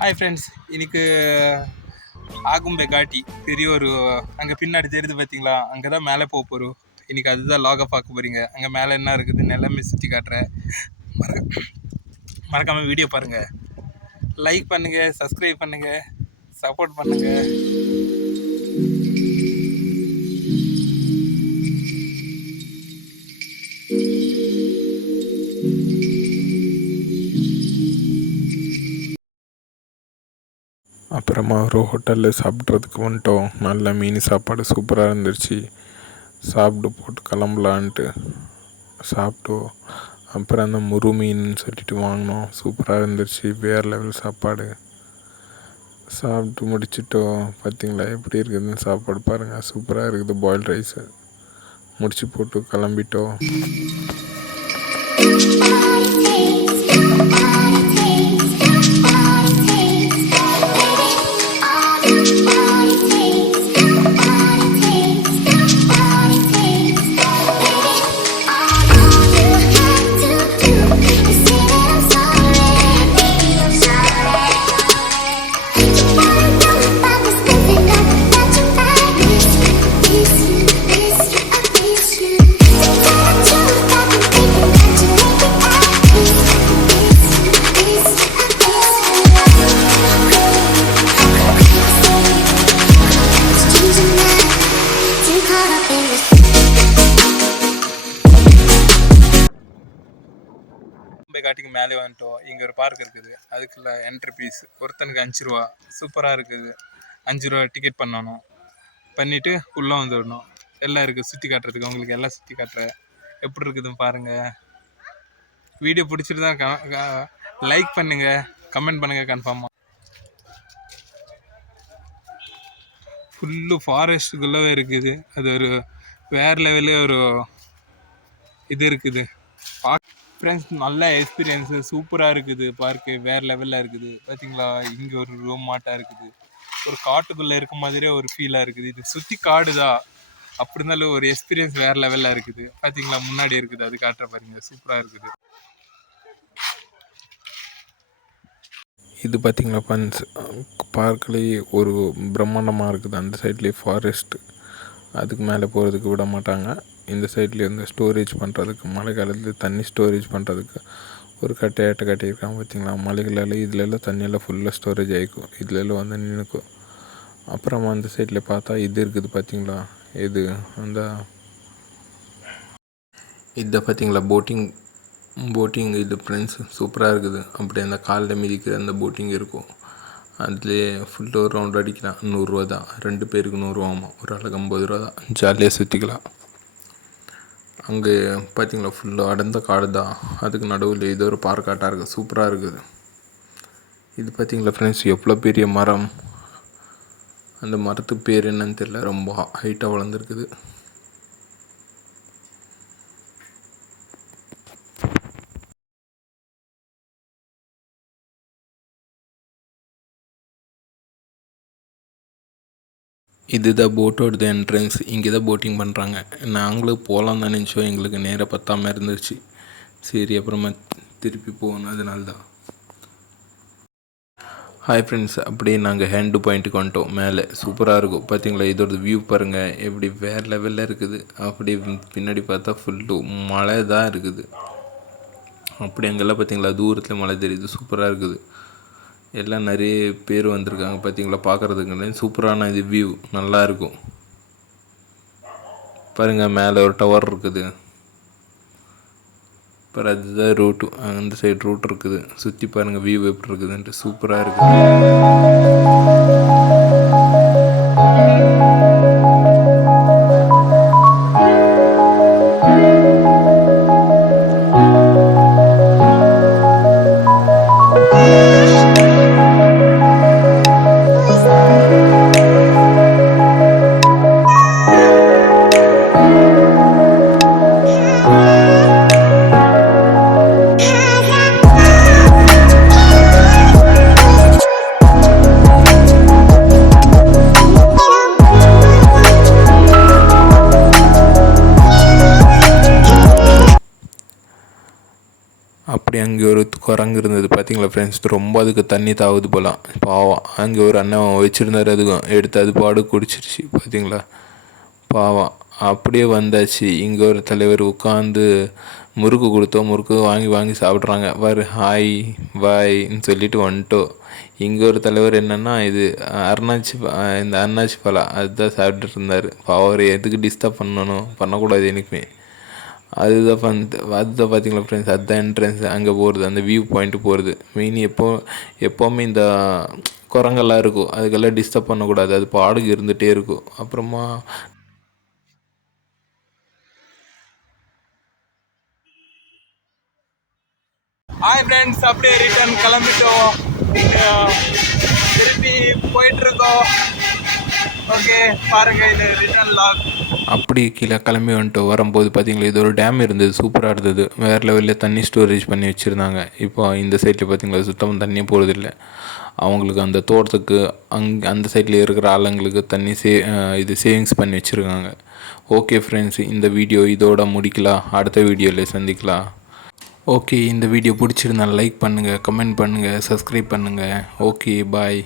Hi friends, இன்னைக்கு ஆகும்பே காட்டி பெரிய ஒரு அங்கே பின்னாடி தெரியுது பார்த்தீங்களா, அங்கே தான் மேலே போக போகிறோம். இன்னைக்கு அதுதான் லாகை பார்க்க போகிறீங்க. அங்கே மேலே என்ன இருக்குது எல்லாமே சுற்றி காட்டுறேன். மறக்காமல் வீடியோ பாருங்கள், லைக் பண்ணுங்கள், சப்ஸ்கிரைப் பண்ணுங்கள், சப்போர்ட் பண்ணுங்கள். அப்புறமா ஒரு ஹோட்டலில் சாப்பிட்றதுக்கு வந்துட்டோம். நல்ல மீன் சாப்பாடு சூப்பராக இருந்துச்சு. சாப்பிட்டு போட்டு கிளம்பலான்ட்டு சாப்பிட்டோம். அப்புறம் அந்த முரு மீன்னு சொல்லிட்டு வாங்கினோம். சூப்பராக இருந்துச்சு, வேறு லெவல் சாப்பாடு. சாப்பிட்டு முடிச்சிட்டோம். பார்த்திங்களா எப்படி இருக்குதுன்னு சாப்பாடு பாருங்கள், சூப்பராக இருக்குது. பாயில் ரைஸு முடிச்சு போட்டு கிளம்பிட்டோம். காட்டிக்கு மேலே வந்துட்டோம். இங்கே ஒரு பார்க் இருக்குது, அதுக்குள்ள என்ட்ரி ஃபீஸ் ஒருத்தனுக்கு 5 ரூபா. சூப்பராக இருக்குது. 5 ரூபா டிக்கெட் பண்ணணும், பண்ணிவிட்டு உள்ளே வந்துடணும். எல்லாம் இருக்குது சுற்றி காட்டுறதுக்கு. உங்களுக்கு எல்லாம் சுற்றி காட்டுறேன், எப்படி இருக்குதுன்னு பாருங்கள். வீடியோ பிடிச்சிட்டு தான் லைக் பண்ணுங்கள், கமெண்ட் பண்ணுங்கள். கன்ஃபார்மாக ஃபுல்லு ஃபாரஸ்ட்டுக்குள்ளவே இருக்குது. அது ஒரு வேறு லெவலில் ஒரு இது இருக்குது. ஃப்ரெண்ட்ஸ், நல்ல எக்ஸ்பீரியன்ஸு, சூப்பராக இருக்குது. பார்க்கு வேறு லெவலில் இருக்குது. பார்த்தீங்களா, இங்கே ஒரு ரூம் மாட்டாக இருக்குது. ஒரு காட்டுக்குள்ளே இருக்க மாதிரியே ஒரு ஃபீலாக இருக்குது. இது சுற்றி காடு தான், அப்படி இருந்தாலும் ஒரு எக்ஸ்பீரியன்ஸ் வேறு லெவலில் இருக்குது. பார்த்தீங்களா, முன்னாடி இருக்குது, அது காட்டுற பாருங்க, சூப்பராக இருக்குது. இது பார்த்திங்களா ஃப்ரெண்ட்ஸ், பார்க்லேயே ஒரு பிரம்மாண்டமாக இருக்குது. அந்த சைட்லேயே ஃபாரஸ்ட்டு, அதுக்கு மேலே போகிறதுக்கு விட மாட்டாங்க. இந்த சைட்லேயே வந்து ஸ்டோரேஜ் பண்ணுறதுக்கு, மழை காலத்தில் தண்ணி ஸ்டோரேஜ் பண்ணுறதுக்கு ஒரு கட்டையாட்ட கட்டியிருக்காங்க. பார்த்திங்களா, மலைகளில் இதிலெல்லாம் தண்ணியெல்லாம் ஃபுல்லாக ஸ்டோரேஜ் ஆகிக்கும். இதிலெல்லாம் வந்து நின்றுக்கும். அப்புறமா அந்த சைடில் பார்த்தா இது இருக்குது. பார்த்திங்களா, இது அந்த இதை பார்த்திங்களா போட்டிங் இது ஃப்ரெண்ட்ஸ், சூப்பராக இருக்குது. அப்படி அந்த காலில் மிதிக்கிற அந்த போட்டிங் இருக்கும். அதுலேயே ஃபுல்லாக ஒரு ரவுண்ட் அடிக்கலாம். 100 ரூபா தான், 2 பேருக்கு 100 ரூபாமா. ஒரு ஆளுக்கு 50 ரூபா தான். ஜாலியாக சுற்றிக்கலாம். அங்கே பார்த்திங்களா ஃபுல்லாக அடர்ந்த காடு தான். அதுக்கு நடுவில் இது ஒரு பார்க்காட்டாக இருக்குது, சூப்பராக இருக்குது. இது பார்த்திங்களா ஃப்ரெண்ட்ஸ், எவ்வளோ பெரிய மரம். அந்த மரத்துக்கு பேர் என்னன்னு தெரியல, ரொம்ப ஹைட்டாக வளர்ந்துருக்குது. இதுதான் போட்டோட என்ட்ரன்ஸ். இங்கே தான் போட்டிங் பண்ணுறாங்க. நாங்களும் போகலாம் தான் நினச்சோம், எங்களுக்கு நேராக பத்தாமல் இருந்துச்சு. சரி, அப்புறமா திருப்பி போகணும், அதனால தான். ஹாய் ஃப்ரெண்ட்ஸ், அப்படியே நாங்கள் ஹேண்டு பாயிண்ட்டுக்கு வந்துட்டோம். மேலே சூப்பராக இருக்கும். பார்த்திங்களா, இதோட வியூ பாருங்கள், எப்படி வேறு லெவலில் இருக்குது. அப்படி பின்னாடி பார்த்தா ஃபுல்லு மழை தான் இருக்குது. அப்படி அங்கெல்லாம் பார்த்திங்களா தூரத்தில் மழை தெரியுது, சூப்பராக இருக்குது. எல்லாம் நிறைய பேர் வந்திருக்காங்க. பார்த்திங்களா, பார்க்குறதுக்கு சூப்பரான இது வியூ, நல்லாயிருக்கும். பாருங்கள், மேலே ஒரு டவர் இருக்குது. அப்புறம் அதுதான் ரூட்டு, அந்த சைடு ரூட் இருக்குது. சுற்றி பாருங்கள் வியூ எப்படி இருக்குதுன்ட்டு, சூப்பராக இருக்குது. அங்கே ஒரு குரங்கு இருந்தது பார்த்தீங்களா ஃப்ரெண்ட்ஸ், ரொம்ப அதுக்கு தண்ணி தாவுது போலாம் பாவம். அங்கே ஒரு அண்ணன் வச்சுருந்தாரு, அதுக்கும் எடுத்து அது பாடு குடிச்சிருச்சு பார்த்தீங்களா பாவம். அப்படியே வந்தாச்சு, இங்கே ஒரு தலைவர் உட்காந்து முறுக்கு கொடுத்தோம், முறுக்கு வாங்கி வாங்கி சாப்பிட்றாங்க பாரு, ஹாய் பாய்ன்னு சொல்லிட்டு வந்துட்டோம். இங்கே ஒரு தலைவர் என்னென்னா இது இந்த அன்னாச்சி பழம் அதுதான் சாப்பிட்டுட்டு இருந்தார். அவர் எதுக்கு டிஸ்டர்ப் பண்ணக்கூடாது எனக்குமே. அதுதான் பார்த்தீங்களா ஃப்ரெண்ட்ஸ், அதுதான் என்ட்ரன்ஸ் அங்கே போகிறது, அந்த வியூ பாயிண்ட்டு போகிறது. மெயின் எப்போவுமே இந்த குரங்கெல்லாம் இருக்கும், அதுக்கெல்லாம் டிஸ்டர்ப் பண்ணக்கூடாது, அது பாடுக்கு இருந்துகிட்டே இருக்கும். அப்புறமா ஹாய் ஃப்ரெண்ட்ஸ், அப்படியே ரிட்டர்ன் கிளம்பிட்டோம், திருப்பி போயிட்டுருக்கோம். ஓகே பாருங்க, இது ரிட்டர்ன் லாக். அப்படி கீழே கிளம்பி வந்துட்டு வரும்போது பார்த்தீங்களா, இது ஒரு டேம் இருந்தது, சூப்பராக இருந்தது, வேறு லெவலில் தண்ணி ஸ்டோரேஜ் பண்ணி வச்சுருந்தாங்க. இப்போ இந்த சைடில் பார்த்தீங்களா சுத்தமாக தண்ணியே போகிறதில்ல. அவங்களுக்கு அந்த தோட்டத்துக்கு அந்த சைடில் இருக்கிற ஆளுங்களுக்கு தண்ணி இது சேவிங்ஸ் பண்ணி வச்சுருக்காங்க. ஓகே ஃப்ரெண்ட்ஸ், இந்த வீடியோ இதோட முடிக்கலாம், அடுத்த வீடியோவில் சந்திக்கலாம். ஓகே, இந்த வீடியோ பிடிச்சிருந்தா லைக் பண்ணுங்கள், கமெண்ட் பண்ணுங்கள், சப்ஸ்கிரைப் பண்ணுங்கள். Okay bye.